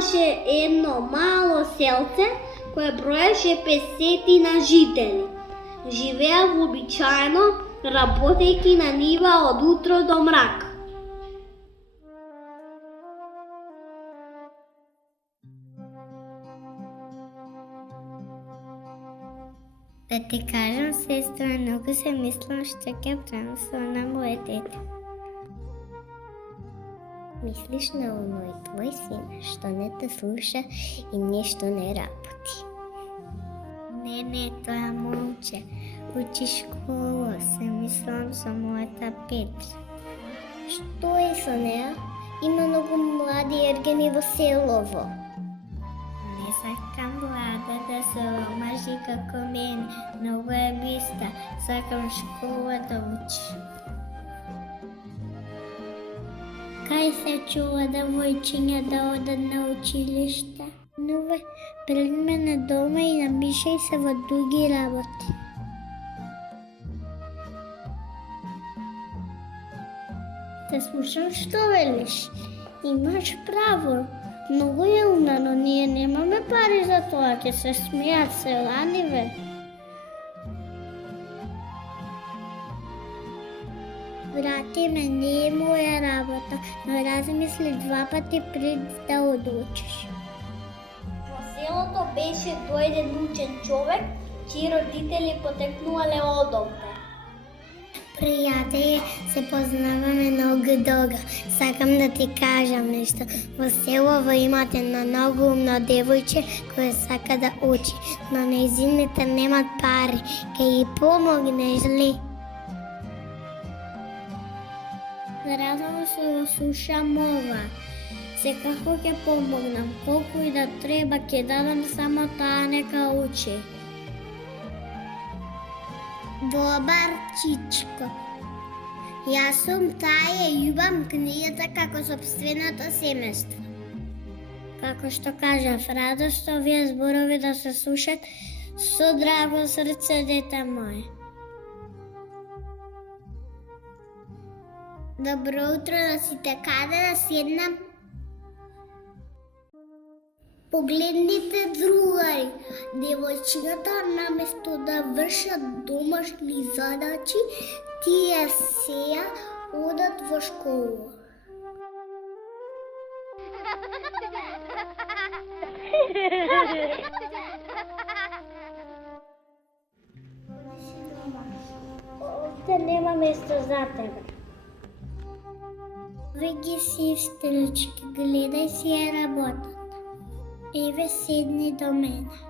имаше едно мало селце кое броеше 50 жители. Живеа вообичаено, работејќи на нива од утро до мрак. Да ти кажам, сестра, многу се мислам што ќе правам со на моје дете. Мислиш на оној твој син што не те слуша и нешто не работи? Не, тоа момче учи школа, се мислам со мојата Петра. Што е со неа? Има многу млади ергени во селово. Не сакам млада да се омажи како мене, многу е биста, сакам школа да учи. Кај се чува девојчиња да одат на училиште? Но пред мене дома и намишај се во други работи. Те слушам што велиш. Имаш право. Многу е умна, но ние немаме пари за тоа, ќе се смеат селаниве. Брате ме, не е моја работа, но размисли 2 пати пред да одлучиш. Во селото беше дојден учен човек, чии родители потекнувале одовде. Пријателе, се познаваме многу долго. Сакам да ти кажам нешто. Во селово имате една многу умно девојче која сака да учи, но нејзините немат пари. Ке ги помогнеш ли? Зарадно се го слушам ова. Секако ќе помогнам, колку и да треба ќе дадам, само таа нека учи. Добар чичко. Јас сум таа ја љубам книгата како сопственото семејство. Како што кажав, радост овие зборови да се слушат со драго срце, дете моје. Добро утро на сите, каде да седнам? Погледнете, другари, девојчињата наместо да вршат домашни задачи, тие сеја одат во школа. Овде нема место за тебе. Веќе си стручки, гледај си ја работата. Еве седни до мене.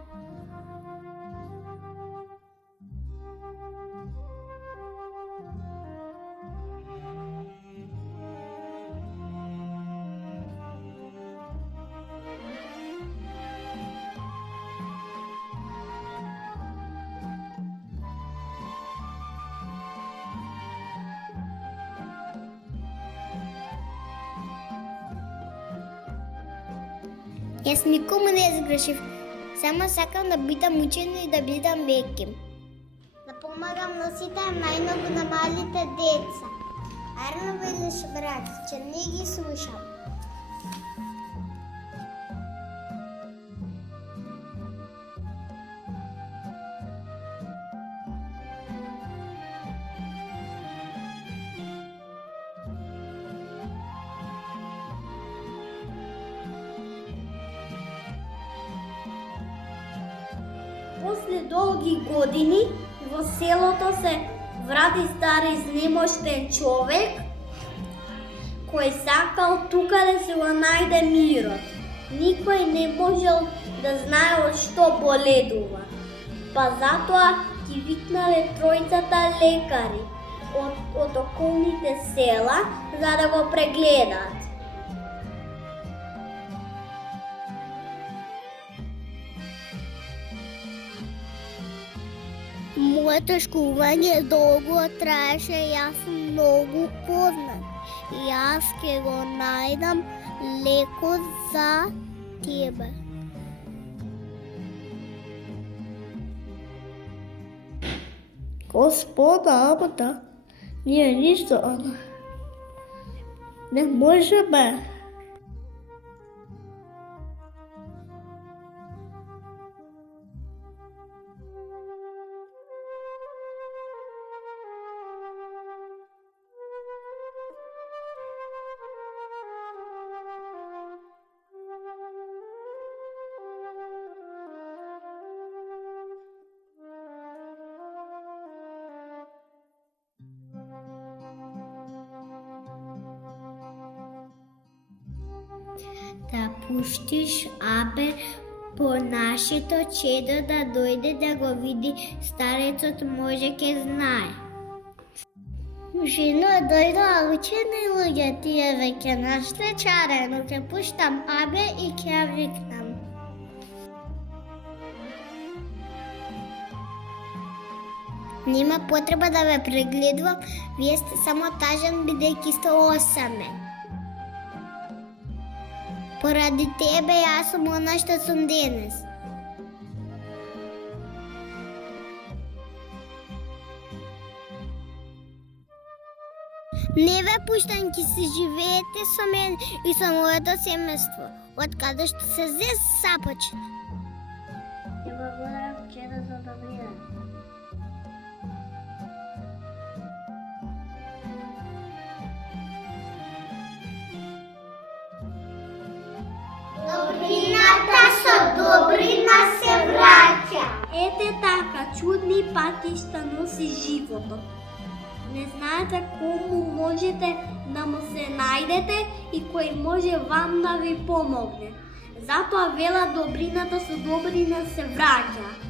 Јас никому не сгрешив, само сакам да бидам учен и да бидам веќе. Да помагам на сите, најмногу на малите деца. Арно велиш, брат, че не ги слушам. После долги години во селото се врати стар изнемоштен човек кој сакал тука да се го најде мирот. Никој не можел да знае од што боледува. Па затоа ги викнале тројцата лекари од околните села за да го прегледат. Моето школување долго траеше, јас сум многу познат. Јас ќе го најдам леко за тебе. Господа, абота, ние ништо не можеме. да пуштиш абе по нашето чедо да дојде да го види старецот, може ке знае. Жено, дојде, а учени луѓе, тие веќе нашле чарено, ке пуштам абе и ке ја викнам. Нема потреба да ве прегледувам, вие сте само тажен бидејќи сте осамен. Поради тебе јас сум она што сум денес. Не ве пуштам, ќе си живеете со мен и со моето семејство, од каде што се започна. Ти благодарам, чедо, за добрина. Добрината со добрина се враќа. Ете така, чудни патишта носи животот. Не знаете кому можете да му се најдете и кој може вам да ви помогне. Затоа вела добрината со добрина се враќа.